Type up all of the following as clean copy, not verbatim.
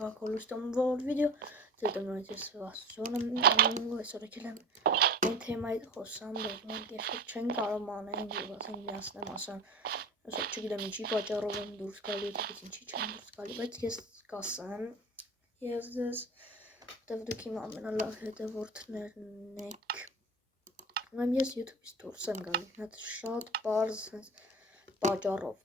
Բակոլուստում որ վիդեո դեռ ես վասոնում այսօր եկել եմ այն թեմայի խոսամ մենք երբեք չեն կարող անենք եւ ասենք միացնեմ ասեմ այսօր չգիտեմ ինչի պատճառով եմ դուրս գալի դից ինչի չեմ դուրս գալի բայց ես կասեմ ես դες դեռ դուք իմ ամենալավ հետևորդներն եք Ուրեմն ես YouTube-ից դուրս եմ գալի հատ շատ բարձ պատճառով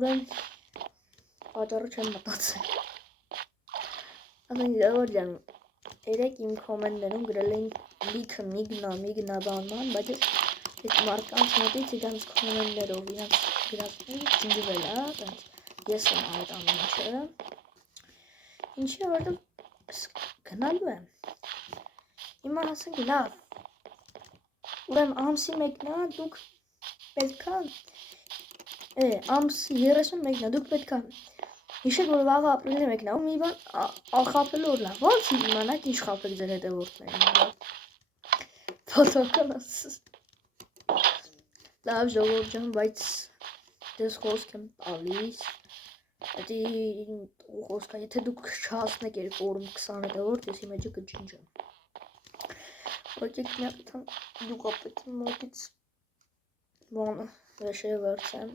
Ուրեմն պատճառը չեմ մտածել Ասենք դեռ ջան երեք իմ կոմենտներում գրել էին լիքը միգնա բանման բայց այդ մարկանց մոտից իրանց կոմենտներով իրանց գրածները ջնջվել է ես եմ այդ ամեն ինչը ինչի որտեղ գնալու եմ հիմա ասենք լավ Ուրեմն ամսի մեկնա դուք պետքա ամսի 31-ն դուք պետքա հիշեք որ վաղը ապրիլի 1-ն է ու մի բան խաբելու օրն է ո՞նց իմանաք ինչ խաբեք ձեր հետևորդներին Պատական ասես Լավ ժողովուրդ ջան բայց դες խոսք եմ տալիս Ատի խոսքա եթե դուք չհասնեք երկու օրում 20 հետևորդ ես իմ էջը կջնջեմ Եկեք մի հատ դուկապետի մոտից բանը վեշերը վերցեմ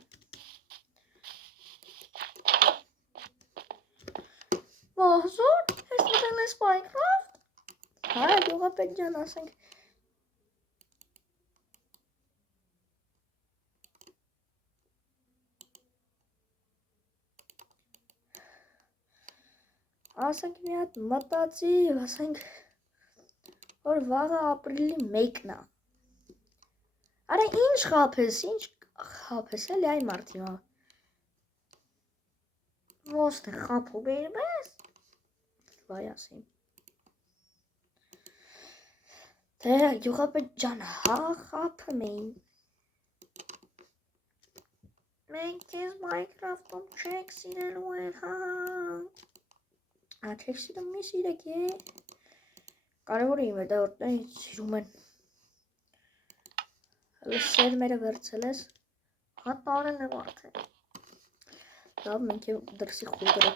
Վազոր, ես մտել ես Minecraft Հա, դուկապետ ջան ասենք Ասենք մի հատ մտածի, ասենք որ վաղը ապրիլի 1-ն է Արա ինչ խաբես էլի այ մարդի մա Ոնց է խաբում ես Վայ ասեմ Դե գյուղապետ ջան հա խաբում էին Մենք քեզ Minecraft-ում չենք սիրելու էլ հա Չեք սիրում մի սիրեք Կարևորը իմ հետևորդները սիրում են Հələ սերմերը վերցել ես Հա տարել եմ արդեն Լավ մենք դրսի խուլդերը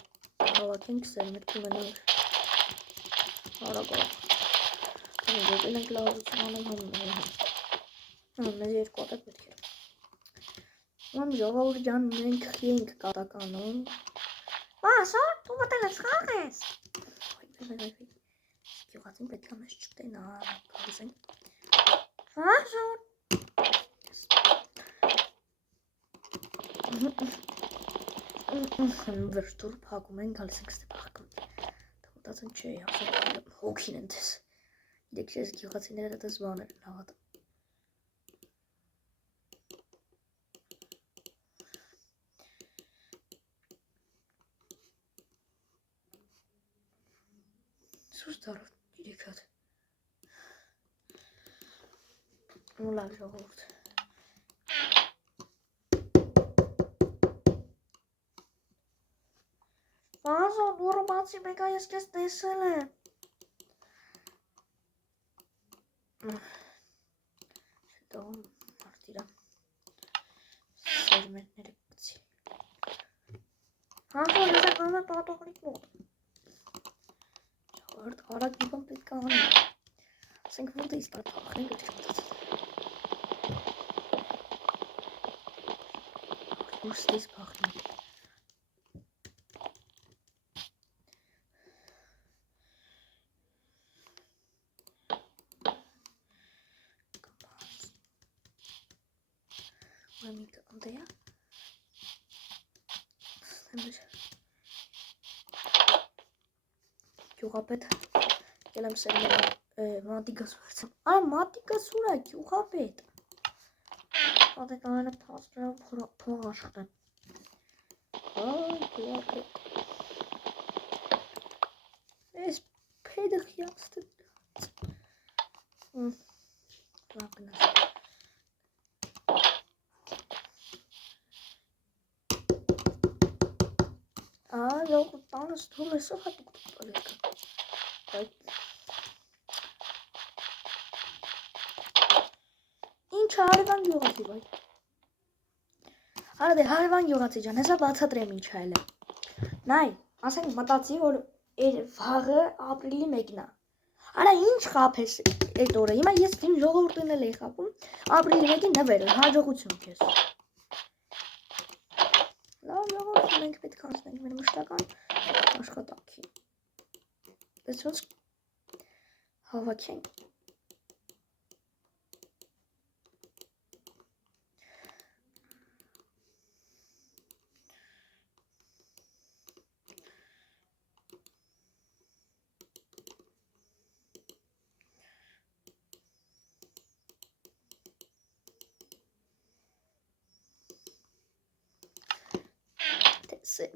հավաքենք սերմեր կունենանք Արագ Եկել ենք լավություն անել մեզ երկու հատ պետք է Ում ժողովուրդ ջան մենք ենք կատականում Վազոր դու մտել ես խաղես Գյուղացին պետք է մեզ չտենա գալիս ենք Վազոր Վերջտուր փակում են գալիս ենք ստե փակում Դա մտածեմ չէ ասեմ հոգին են դες Գիտեք ես գյուղացիները դες բաներ են հավատում Սուս դարով 3 հատ Ու լավ ժողովուրդ Վազո դուրը բացի մեկա ես կեզ տեսել եմ Շետաղում մարդիրա Սերմերները կցի Վազո ես է կանը պատողնիկ մոտ Ժողովուրդ արագ մի բան պետք է անի Ասենք որդ է իստար փախնենք ու չեմ մտածել Որ ստես փախնենք Մամիկը անդեյա Գյուղապետ Եկել եմ սերմերը մատիկս վերցեմ Արա մատիկս ուր է գյուղապետ Մատիկանը թաստրան փող աշխատեն Այ գյուղապետ Ես պեդը խիացտ Լավ գնաս Լող տանս թուլ էսով հատուկ տուպալեկը Ինչ արևան գյուղացի բայ Արա դե հարևան գյուղացի ջան, հեսա բացատրեմ ինչ այլ է։ Նայ, ասենք մտածի, որ վաղը ապրիլի 1-ն է։ Արա ինչ խափես այդ օրը։ Հիմա ես իմ ժողովուրդն էլ էի խափում։ Ապրիլի 1-ին նվեր, հաջողություն քեզ։ Լավ, ժողովուրդ, մենք պետք է անցնենք մեր մշտական աշխատանքի։ Դες ոնց հավաքենք։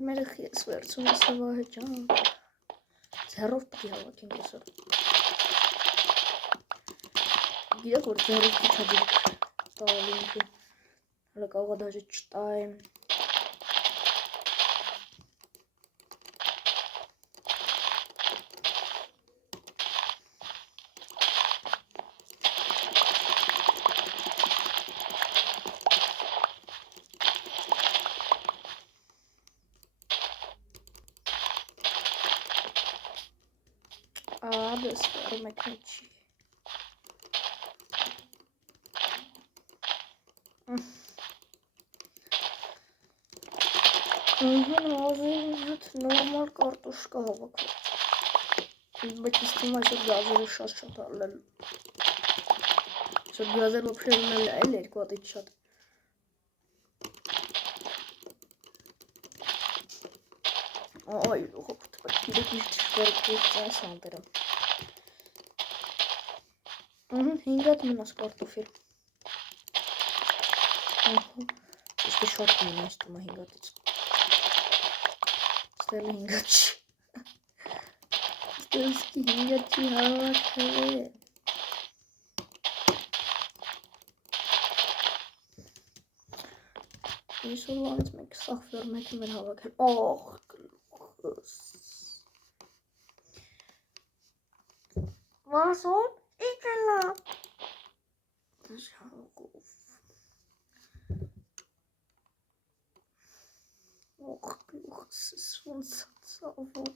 Մերխ ես վերցում ես Վահե ջան։ Ձեռով պիտի հավաքենք այսօր։ Գիտեք որ ձեռով չհաջիկ տալու ինքը։ Հələ կարող է դաժե չտայեմ։ Դες վարում եք մեջի։ Հազիվիտ նորմալ կարտոշկա հավաքվեց։ Բայց ես թվում այսօր գազերը շատ ալել։ Այսօր գազեր ոբշե ունել էլ երկու հատից շատ։ Այ, հոպտ, բայց իրեք իր չվերգուց այս անտերում։ 5 մնաց կարտոֆիլ։ Իսկ շատ մինա այս տումը 5-ից։ Ստել 5 չի։ Ստելսկի 5 չի հավաքել է։ Իսորվանից մենք սաղ վերմեքի մեր հավաքել։ Օղ, գլուխս։ Վասոն, ինչ էլա։ Ժաղով։ Օղ, գլուխս ոնց ծավում։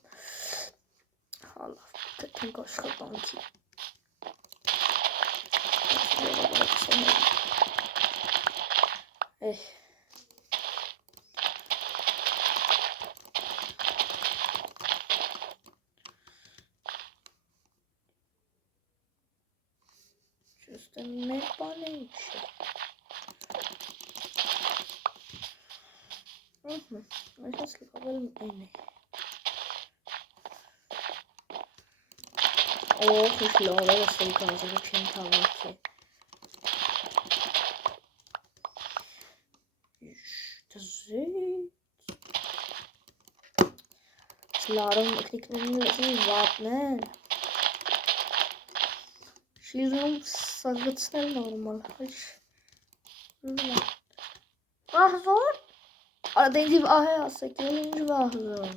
Հալավ, թեթենք աշխատանքի։ Juste մեր բանը ինչ է։ Այս լիքավել են է։ Օղ, ինչ լավ է սել գազերը չեն թավաքի։ Դզիտ։ Սլարում եկնիկներն լեզին վատն են։ Շիրնում սագծնել նորմալ, վահզոն, արա դե ինձի վահ է ասեք, էլ ինչ վահզոն,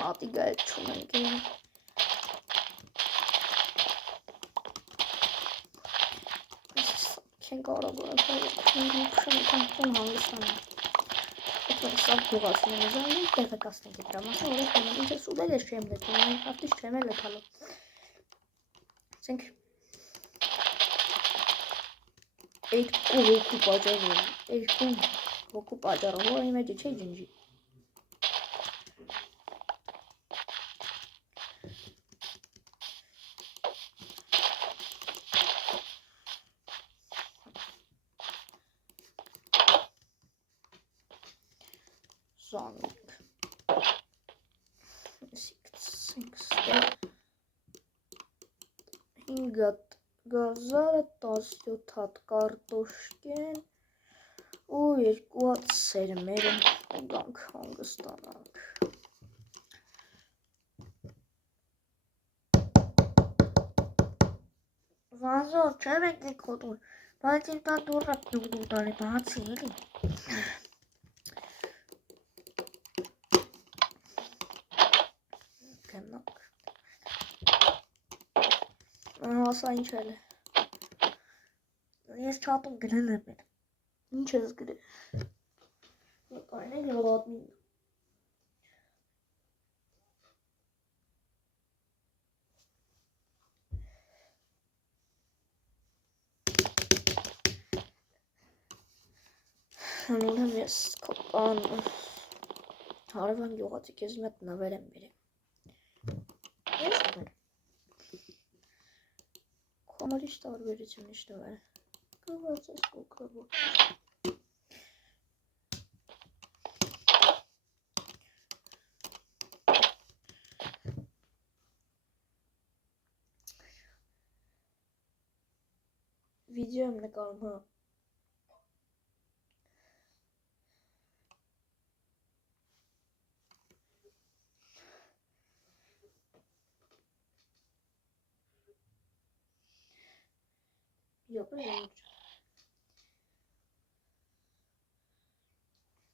մատիգա է չունենք են, չեն կարող հանգստանում Սավ գյուղացին է զայնում, տեղը կասնենք էտ ռամասը, որև հոնում ինձ է սուդել ես չեմ լետում, հարտիշ չեմ է լետալով։ Սենք երկու հոգու պաջարով, երկու հոգու պաջարով, որ իմ էջը չի ջնջի։ Զանիկ, հինգատ գազարը, 17 հատ կարտոշկեն ու 2 հատ սերմերը գանք հանգստանանք։ Վազոր, չեմ եք եք հոտուն, բայց իմ տան դուրը դու տալի բացի էլի։ ասա ինչ էլ է։ Ես չաթում գրել եմ։ Ինչ ես գրել։ Կայնե գլոդնի։ Անունը ես կոպան հարևան գյուղացի քեզ մետ նվեր եմ բերեմ։ Ես նվեր։ Կոմարիշ տարբերություն ինչ նվեր։ Կված ես կոկրաբո։ Վիդեո եմ նկարում, հա։ Yapayım.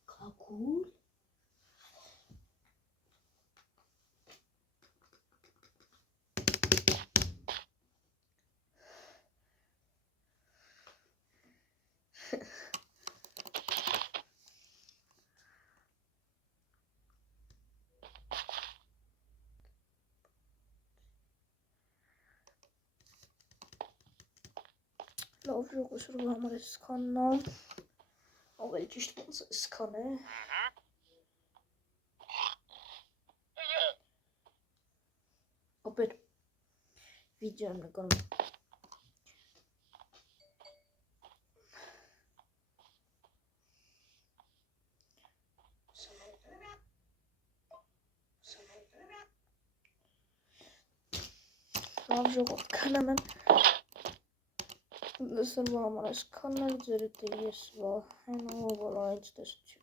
Kakul. Լավ ժողովուրդ համար էս կաննամ ավելի ճիշտ ոնց էս կանե ապեր վիդեո եմ նկարում լավ ժողովուրդ կանեմ եմ Լսրվա համար այս կաններ ձեր էտ է ես վահեն ու վալայից տեսություն